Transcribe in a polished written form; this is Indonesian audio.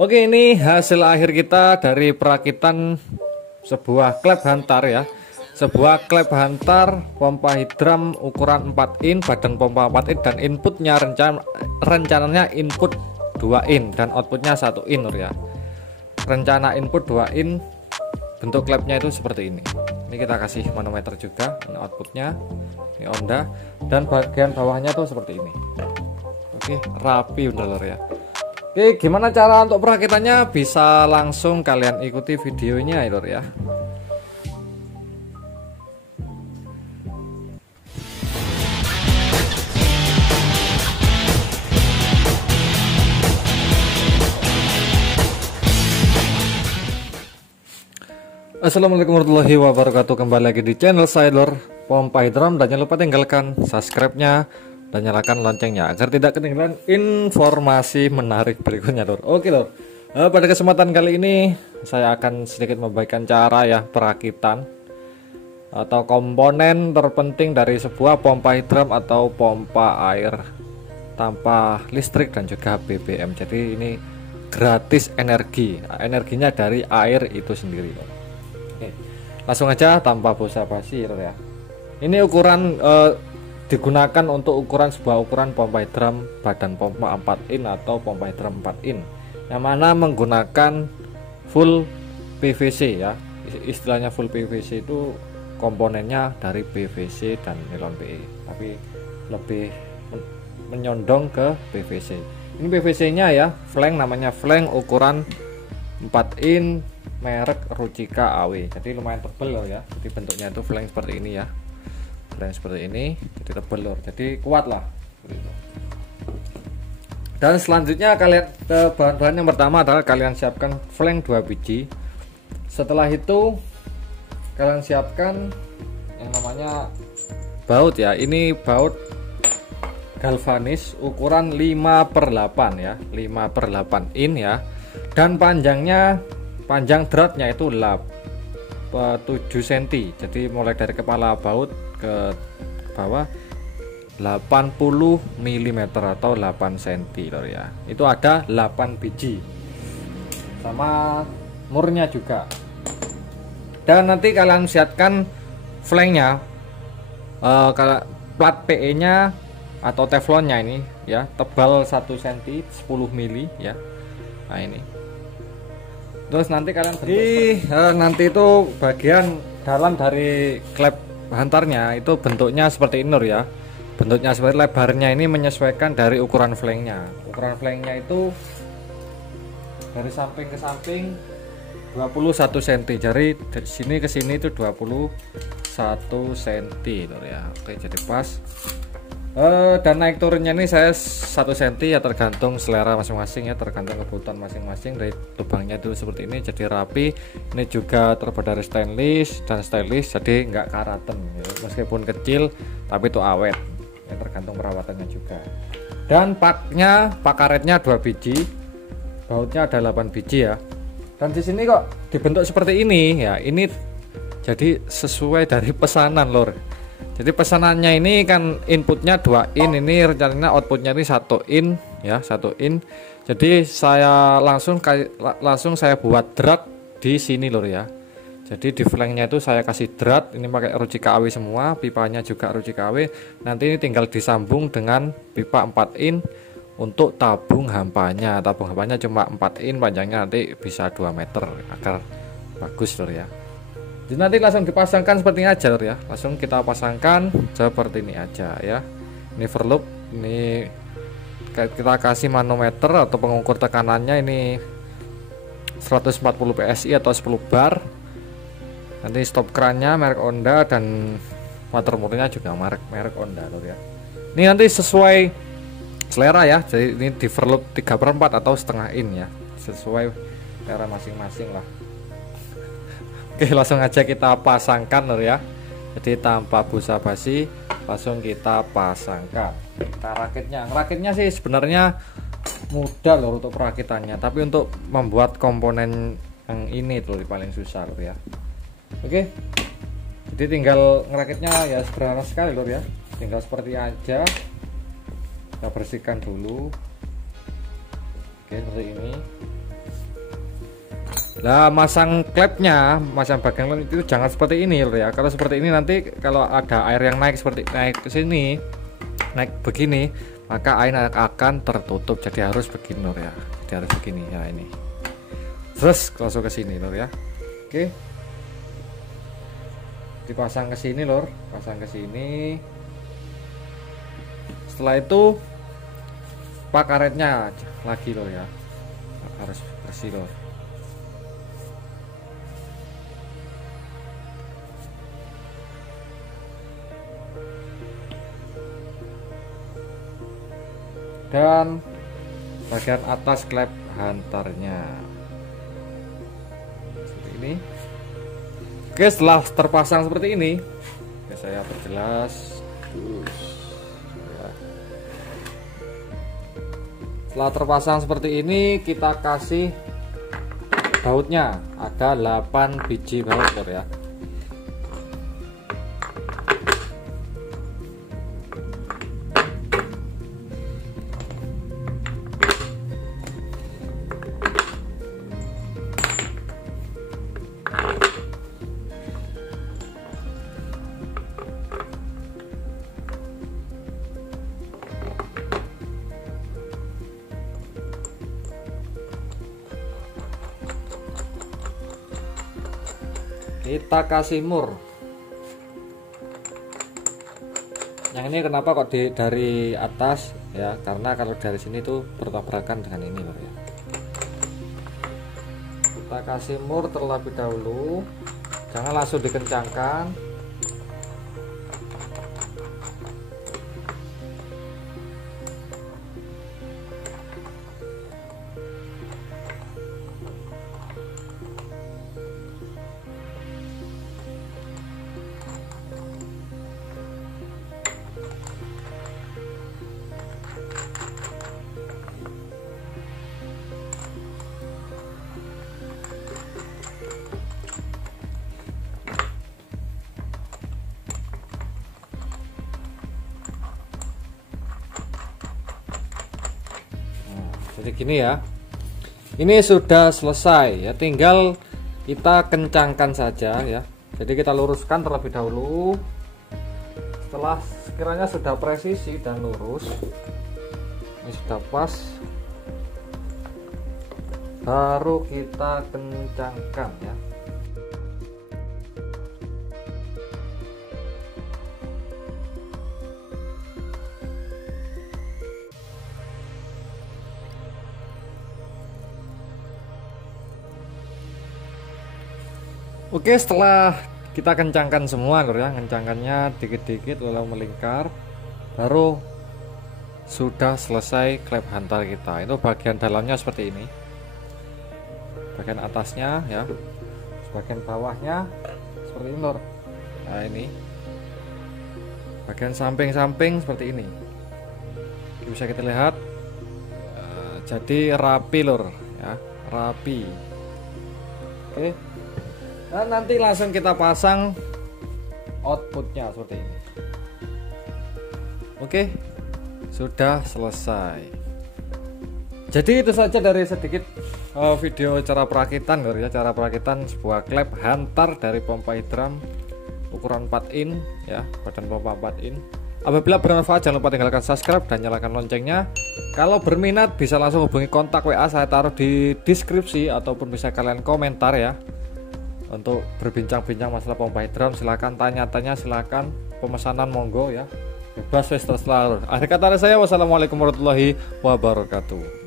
Oke, ini hasil akhir kita dari perakitan sebuah klep hantar ya. Sebuah klep hantar pompa hidram ukuran 4 in, badan pompa 4 in, dan inputnya rencananya input 2 in dan outputnya 1 in ya. Rencana input 2 in, bentuk klepnya itu seperti ini. Ini kita kasih manometer juga, ini outputnya, ini onda, dan bagian bawahnya tuh seperti ini. Oke, rapi udah lor ya. Oke, gimana cara untuk perakitannya? Bisa langsung kalian ikuti videonya ya lor ya. Assalamualaikum warahmatullahi wabarakatuh. Kembali lagi di channel saya lor, pompa hidram, dan jangan lupa tinggalkan subscribe-nya dan nyalakan loncengnya agar tidak ketinggalan informasi menarik berikutnya lor. Oke lor, pada kesempatan kali ini saya akan sedikit membagikan cara ya perakitan atau komponen terpenting dari sebuah pompa hidram atau pompa air tanpa listrik dan juga BBM. Jadi ini gratis energinya dari air itu sendiri. Oke, langsung aja tanpa basa-basi ya. Ini ukuran digunakan untuk sebuah ukuran pompa hidram badan pompa 4 in atau pompa hidram 4 in yang mana menggunakan full PVC ya. Istilahnya full PVC itu komponennya dari PVC dan nilon PE, tapi lebih menyondong ke PVC. Ini PVC nya ya, flank, namanya flank ukuran 4 in merek Ruchika AW, jadi lumayan tebel loh ya. Jadi bentuknya itu flank seperti ini ya, flank seperti ini, jadi tebel loh, jadi kuat lah. Dan selanjutnya kalian bahan-bahan yang pertama adalah kalian siapkan flank 2 biji. Setelah itu kalian siapkan yang namanya baut ya. Ini baut galvanis ukuran 5/8 ya, 5/8 in ya, dan panjang dratnya itu 7 cm. Jadi mulai dari kepala baut ke bawah 80 mm atau 8 cm lor ya. Itu ada 8 biji sama murnya juga. Dan nanti kalian siapkan flanknya, plat PE nya atau teflonnya ini ya, tebal 1 cm 10 mili ya. Nah ini, terus nanti kalian nanti itu bagian dalam dari klep hantarnya itu bentuknya seperti ini lor ya. Bentuknya seperti lebarnya ini menyesuaikan dari ukuran flanknya. Ukuran flanknya itu dari samping ke samping 21 cm. Jadi dari sini ke sini itu 21 cm lor ya. Oke, jadi pas. Dan naik turunnya ini saya 1 cm ya, tergantung selera masing-masing ya, tergantung kebutuhan masing-masing. Dari lubangnya itu seperti ini, jadi rapi. Ini juga terbuat dari stainless, jadi nggak karaten ya. Meskipun kecil tapi itu awet ya, tergantung perawatannya juga. Dan pak karetnya 2 biji, bautnya ada 8 biji ya. Dan di sini kok dibentuk seperti ini ya, ini jadi sesuai dari pesanan lor. Jadi pesanannya ini kan inputnya 2 in, ini rencananya outputnya ini 1 in ya, 1 in. Jadi saya langsung saya buat drat di sini lor ya. Jadi di flanknya itu saya kasih drat, ini pakai Ruchika AW semua, pipanya juga Ruchika AW. Nanti ini tinggal disambung dengan pipa 4 in untuk tabung hampanya. Tabung hampanya cuma 4 in, panjangnya nanti bisa 2 meter agar bagus lor ya. Jadi nanti langsung dipasangkan seperti ini aja lor ya. Langsung kita pasangkan seperti ini aja ya. Ini overloop, ini kita kasih manometer atau pengukur tekanannya ini 140 PSI atau 10 bar. Nanti stop kerannya merek Honda dan water motornya juga merek Honda lor ya. Ini nanti sesuai selera ya. Jadi ini di overloop 3/4 atau setengah in ya, sesuai selera masing-masing lah. Oke, langsung aja kita pasangkan lor ya. Jadi tanpa basa-basi langsung kita pasangkan. Kita rakitnya sih sebenarnya mudah lor untuk perakitannya, tapi untuk membuat komponen yang ini tuh paling susah lor ya. Oke, jadi tinggal ngerakitnya ya sederhana sekali lor ya. Tinggal seperti aja, kita bersihkan dulu. Oke, seperti ini. Lah masang klepnya, masang bagian klep itu jangan seperti ini lur ya. Kalau seperti ini nanti kalau ada air yang naik seperti naik ke sini, naik begini, maka air akan tertutup. Jadi harus begini lur ya. Jadi harus begini ya ini. Terus langsung ke sini lur ya. Oke. Dipasang ke sini lur, pasang ke sini. Setelah itu pak karetnya lagi lur ya. Harus bersih lur. Dan bagian atas klep hantarnya seperti ini. Oke, setelah terpasang seperti ini, oke, saya perjelas. Setelah terpasang seperti ini, kita kasih bautnya. Ada 8 biji baut lur ya. Kita kasih mur. Yang ini kenapa kok dari atas ya? Karena kalau dari sini tuh bertabrakan dengan ini lur ya. Kita kasih mur terlebih dahulu. Jangan langsung dikencangkan. Jadi gini ya, ini sudah selesai ya, tinggal kita kencangkan saja ya. Jadi kita luruskan terlebih dahulu. Setelah sekiranya sudah presisi dan lurus, ini sudah pas, baru kita kencangkan ya. Oke, setelah kita kencangkan semua lur ya, kencangkannya dikit-dikit lalu melingkar, baru sudah selesai klep hantar kita. Itu bagian dalamnya seperti ini, bagian atasnya ya, bagian bawahnya seperti ini lur. Nah ini bagian samping-samping seperti ini, bisa kita lihat. Jadi rapi lur ya, rapi. Oke. Dan nanti langsung kita pasang outputnya seperti ini. Oke, sudah selesai. Jadi itu saja dari sedikit video cara perakitan ya, cara perakitan sebuah klep hantar dari pompa hidram ukuran 4 in ya, badan pompa 4 in. Apabila bermanfaat jangan lupa tinggalkan subscribe dan nyalakan loncengnya. Kalau berminat bisa langsung hubungi kontak WA, saya taruh di deskripsi, ataupun bisa kalian komentar ya. Untuk berbincang-bincang masalah pompa hidram, silahkan tanya-tanya, silahkan pemesanan monggo ya, bebas wes terserah. Akhir kata saya, wassalamualaikum warahmatullahi wabarakatuh.